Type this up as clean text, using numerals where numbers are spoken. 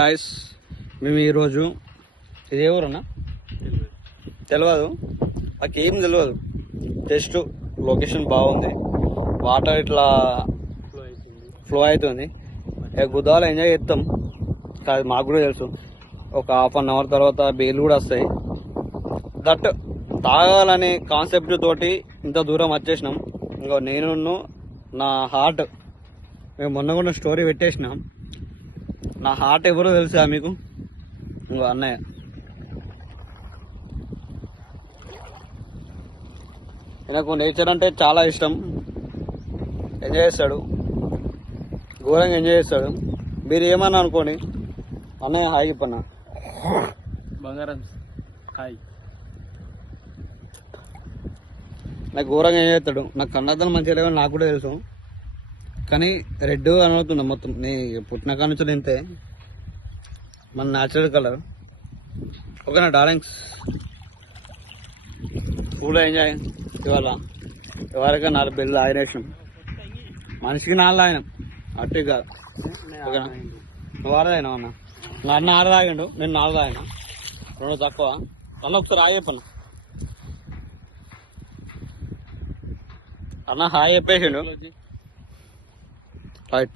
Guys, మేము ఈరోజు ఇది ఏ ఊరన్నా తెలియదు, నాకేం తెలియదు. జస్ట్ లొకేషన్ బాగుంది, వాటర్ ఇట్లా ఫ్లో అవుతుంది. గుద్దాలు ఎంజాయ్ చేస్తాం, కాదు మాకు కూడా తెలుసు. ఒక ½ అవర్ తర్వాత బేలు కూడా వస్తాయి. దట్ తాగాలనే కాన్సెప్ట్ తోటి ఇంత దూరం వచ్చేసినాం. ఇంకో నేను నా హార్ట్, మేము మొన్న కూడా స్టోరీ పెట్టేసినాం. నా హార్ట్ ఎవరో తెలుసా మీకు? ఇంకో అన్నయ్య. నాకు నేచర్ అంటే చాలా ఇష్టం. ఎంజాయ్ చేస్తాడు, ఘోరంగా ఎంజాయ్ చేస్తాడు. మీరు ఏమన్నా అనుకోండి, అన్నయ్య హాయ్ చెప్పన్నా. బంగారం హాయ్. నాకు ఘోరంగా ఎంజాయ్ చేస్తాడు. నాకు కన్నద్దలు మంచిగా లేవని నాకు కూడా తెలుసు, కానీ రెడ్ అనవుతుంది మొత్తం. నీ పుట్టిన కాడ నుంచి ఇంతే, మన న్యాచురల్ కలర్. ఓకేనా డార్లింగ్స్, ఫుల్ ఎంజాయ్. ఇవాళ 4 బిల్లు ఆయినేసినాం, మనిషికి 4 తాగినాం. అట్టే కాదు, ఓకేనా? నువ్వు 6 తాగినావు అన్న. నా అన్న 6 తాగిండు, నేను 4 తాగినా. 2 తక్కువ. అన్న ఒకసారి హాయ్ చెప్పన్న. అన్న హాయ్ చెప్పేసిండు. రైట్.